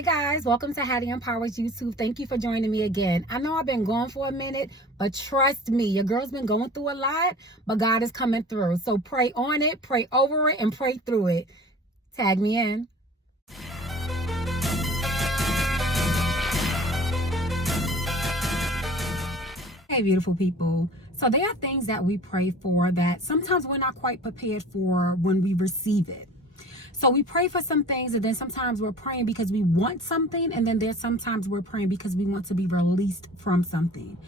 Hey guys, welcome to Hattie Empowers YouTube. Thank you for joining me again. I know I've been gone for a minute, but trust me, your girl's been going through a lot, but God is coming through. So pray on it, pray over it, and pray through it. Tag me in. Hey, beautiful people. So there are things that we pray for that sometimes we're not quite prepared for when we receive it. So we pray for some things, and then sometimes we're praying because we want something, and then there's sometimes we're praying because we want to be released from something.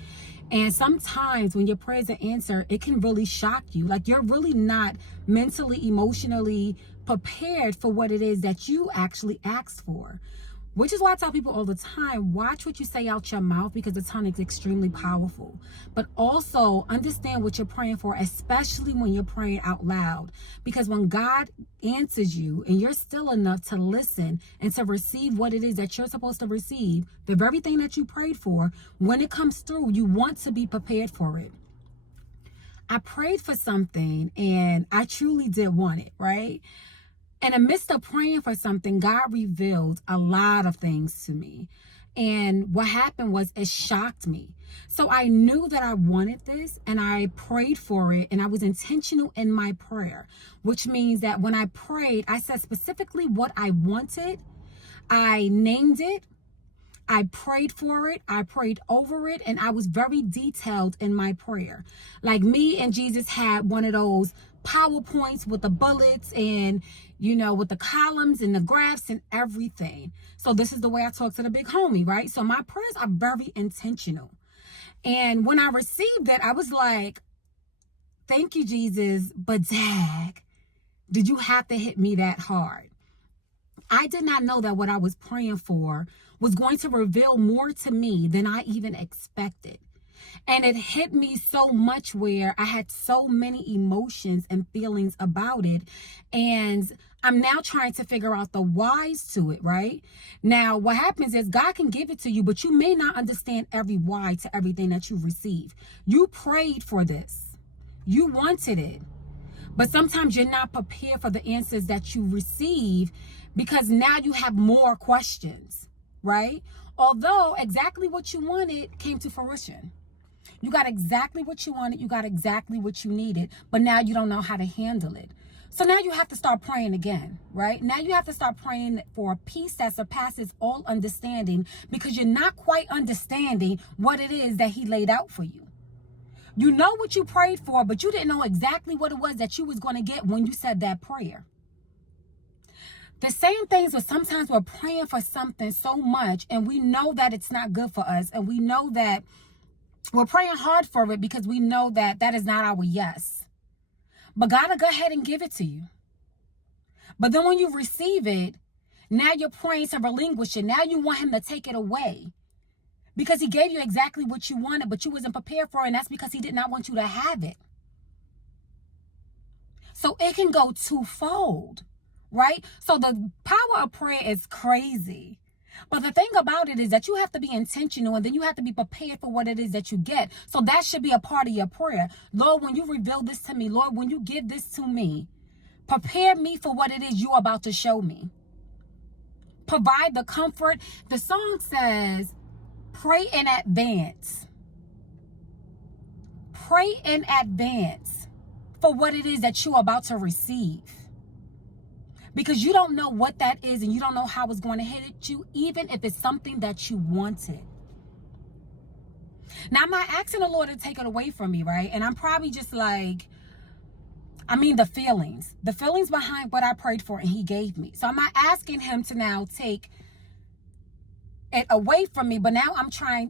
And sometimes when your prayers are answered, it can really shock you. Like you're really not mentally, emotionally prepared for what it is that you actually asked for. Which is why I tell people all the time, watch what you say out your mouth, because the tongue is extremely powerful. But also understand what you're praying for, especially when you're praying out loud. Because when God answers you and you're still enough to listen and to receive what it is that you're supposed to receive, the very thing that you prayed for, when it comes through, you want to be prepared for it. I prayed for something and I truly did want it, right? In the midst of praying for something, God revealed a lot of things to me. And what happened was it shocked me. So I knew that I wanted this and I prayed for it, and I was intentional in my prayer, which means that when I prayed, I said specifically what I wanted. I named it. I prayed for it, I prayed over it, and I was very detailed in my prayer. Like me and Jesus had one of those PowerPoints with the bullets and, with the columns and the graphs and everything. So this is the way I talk to the big homie, right? So my prayers are very intentional. And when I received it, I was like, thank you, Jesus, but dag, did you have to hit me that hard? I did not know that what I was praying for was going to reveal more to me than I even expected. And it hit me so much where I had so many emotions and feelings about it. And I'm now trying to figure out the whys to it, right? Now, what happens is God can give it to you, but you may not understand every why to everything that you receive. You prayed for this. You wanted it. But sometimes you're not prepared for the answers that you receive, because now you have more questions, right? Although exactly what you wanted came to fruition. You got exactly what you wanted. You got exactly what you needed. But now you don't know how to handle it. So now you have to start praying again, right? Now you have to start praying for a peace that surpasses all understanding, because you're not quite understanding what it is that he laid out for you. You know what you prayed for, but you didn't know exactly what it was that you was going to get when you said that prayer. The same things with sometimes we're praying for something so much and we know that it's not good for us, and we know that we're praying hard for it because we know that that is not our yes. But God will go ahead and give it to you. But then when you receive it, now you're praying to relinquish it. Now you want him to take it away, because he gave you exactly what you wanted, but you wasn't prepared for it, and that's because he did not want you to have it. So it can go twofold, right? So the power of prayer is crazy. But the thing about it is that you have to be intentional, and then you have to be prepared for what it is that you get. So that should be a part of your prayer. Lord, when you reveal this to me, Lord, when you give this to me, prepare me for what it is you're about to show me. Provide the comfort. The song says, pray in advance. Pray in advance for what it is that you're about to receive. Because you don't know what that is, and you don't know how it's going to hit you, even if it's something that you wanted. Now, I'm not asking the Lord to take it away from me, right? And I'm probably just like, the feelings behind what I prayed for and he gave me. So I'm not asking him to now take it away from me, but now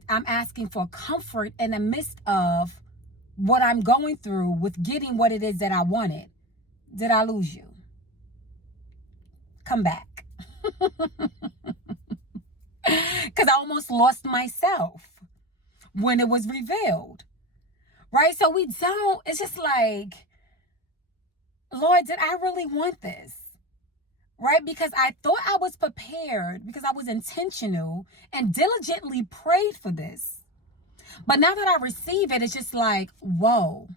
I'm asking for comfort in the midst of what I'm going through with getting what it is that I wanted. Did I lose you? Come back. Because I almost lost myself when it was revealed, right? So it's just like, Lord, did I really want this? Right? Because I thought I was prepared, because I was intentional and diligently prayed for this. But now that I receive it, it's just like, whoa,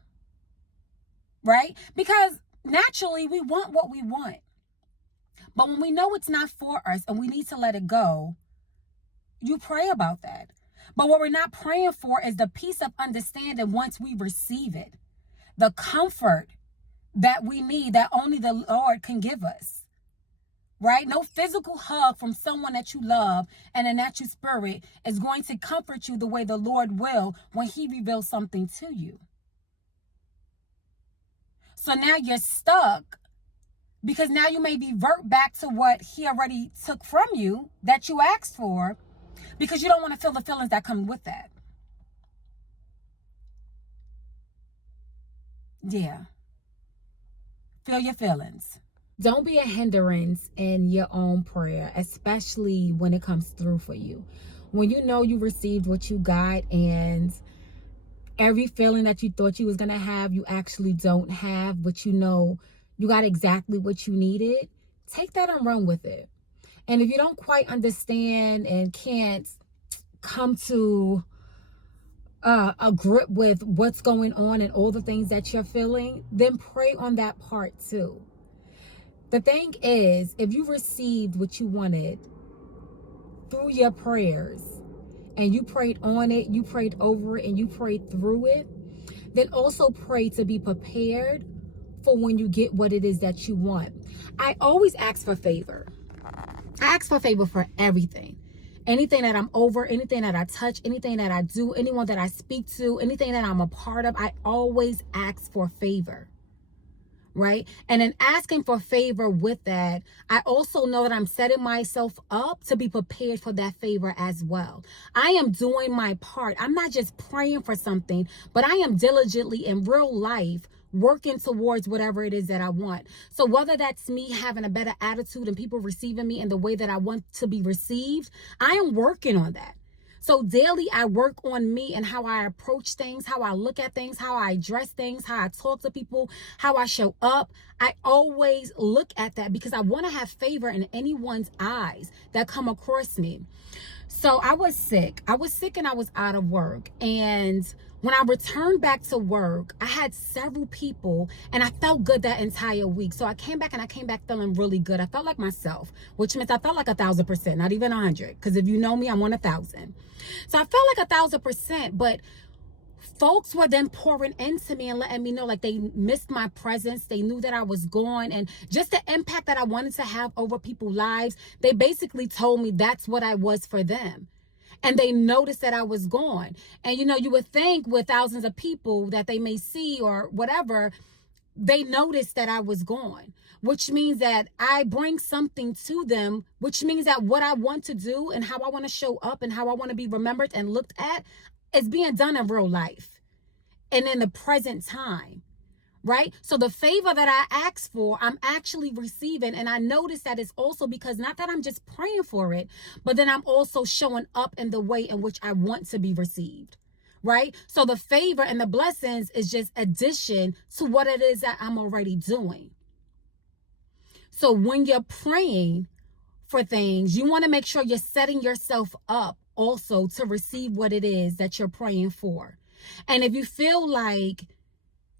right? Because naturally we want what we want. But when we know it's not for us and we need to let it go, you pray about that. But what we're not praying for is the peace of understanding once we receive it, the comfort that we need that only the Lord can give us. Right? No physical hug from someone that you love and a natural spirit is going to comfort you the way the Lord will when he reveals something to you. So now you're stuck because now you may revert back to what he already took from you that you asked for because you don't want to feel the feelings that come with that. Yeah. Feel your feelings. Don't be a hindrance in your own prayer, especially when it comes through for you. When you know you received what you got and every feeling that you thought you was going to have, you actually don't have, but you know you got exactly what you needed, take that and run with it. And if you don't quite understand and can't come to a grip with what's going on and all the things that you're feeling, then pray on that part too. The thing is, if you received what you wanted through your prayers and you prayed on it, you prayed over it, and you prayed through it, then also pray to be prepared for when you get what it is that you want. I always ask for favor. I ask for favor for everything. Anything that I'm over, anything that I touch, anything that I do, anyone that I speak to, anything that I'm a part of, I always ask for favor. Right? And in asking for favor with that, I also know that I'm setting myself up to be prepared for that favor as well. I am doing my part. I'm not just praying for something, but I am diligently in real life working towards whatever it is that I want. So whether that's me having a better attitude and people receiving me in the way that I want to be received, I am working on that. So daily, I work on me and how I approach things, how I look at things, how I address things, how I talk to people, how I show up. I always look at that because I want to have favor in anyone's eyes that come across me. So I was sick. And I was out of work. And when I returned back to work, I had several people and I felt good that entire week. So I came back feeling really good. I felt like myself, which means I felt like 1,000%, not even 100. Because if you know me, I'm 1,000. So I felt like 1,000%, but folks were then pouring into me and letting me know like they missed my presence. They knew that I was gone, and just the impact that I wanted to have over people's lives, they basically told me that's what I was for them. And they noticed that I was gone. And you would think with thousands of people that they may see or whatever, they noticed that I was gone, which means that I bring something to them, which means that what I want to do and how I want to show up and how I want to be remembered and looked at is being done in real life and in the present time, right? So the favor that I asked for, I'm actually receiving. And I notice that it's also because not that I'm just praying for it, but then I'm also showing up in the way in which I want to be received. Right? So the favor and the blessings is just addition to what it is that I'm already doing. So when you're praying for things, you want to make sure you're setting yourself up also to receive what it is that you're praying for. And if you feel like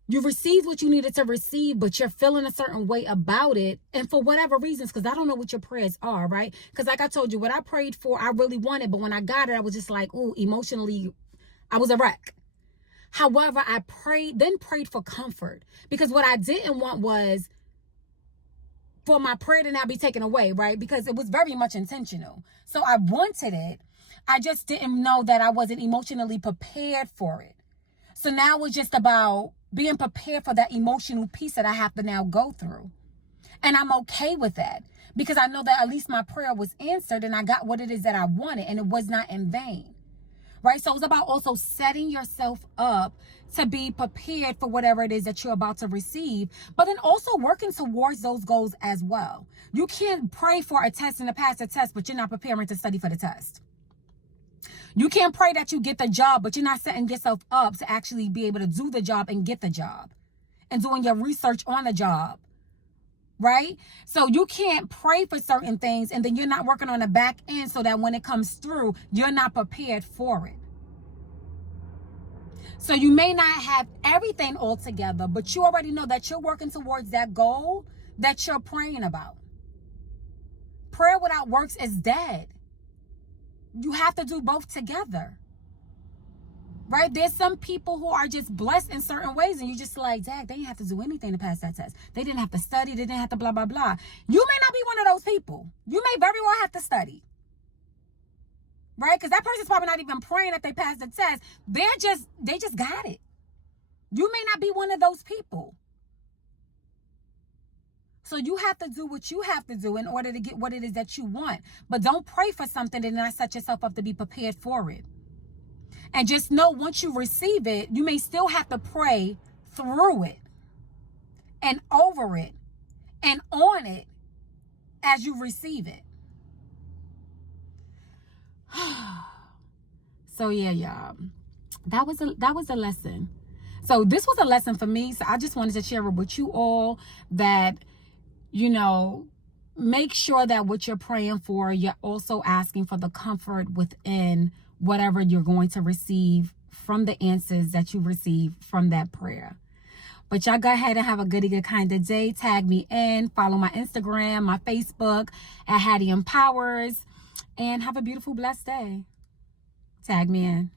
you received what you needed to receive, but you're feeling a certain way about it, and for whatever reasons, because I don't know what your prayers are, right? Because like I told you, what I prayed for, I really wanted, but when I got it, I was just like, ooh, emotionally, I was a wreck. However, I prayed for comfort, because what I didn't want was for my prayer to now be taken away, right? Because it was very much intentional. So I wanted it. I just didn't know that I wasn't emotionally prepared for it. So now it's just about being prepared for that emotional piece that I have to now go through. And I'm okay with that because I know that at least my prayer was answered and I got what it is that I wanted, and it was not in vain. Right? So it's about also setting yourself up to be prepared for whatever it is that you're about to receive, but then also working towards those goals as well. You can't pray for a test and to pass the test, but you're not preparing to study for the test. You can't pray that you get the job, but you're not setting yourself up to actually be able to do the job and get the job and doing your research on the job. Right? So you can't pray for certain things and then you're not working on the back end so that when it comes through, you're not prepared for it. So you may not have everything all together, but you already know that you're working towards that goal that you're praying about. prayer without works is dead. You have to do both together. Right? There's some people who are just blessed in certain ways, and you just like, dang, they didn't have to do anything to pass that test. They didn't have to study. They didn't have to blah, blah, blah. You may not be one of those people. You may very well have to study. Right? Because that person's probably not even praying that they pass the test. They just got it. You may not be one of those people. So you have to do what you have to do in order to get what it is that you want. But don't pray for something and not set yourself up to be prepared for it. And just know once you receive it, you may still have to pray through it and over it and on it as you receive it. So yeah, y'all, that was a lesson. So this was a lesson for me. So I just wanted to share it with you all that, you know, make sure that what you're praying for, you're also asking for the comfort within whatever you're going to receive from the answers that you receive from that prayer. But y'all go ahead and have a goody good kind of day. Tag me in, follow my Instagram, my Facebook at Hattie Empowers, and have a beautiful, blessed day. Tag me in.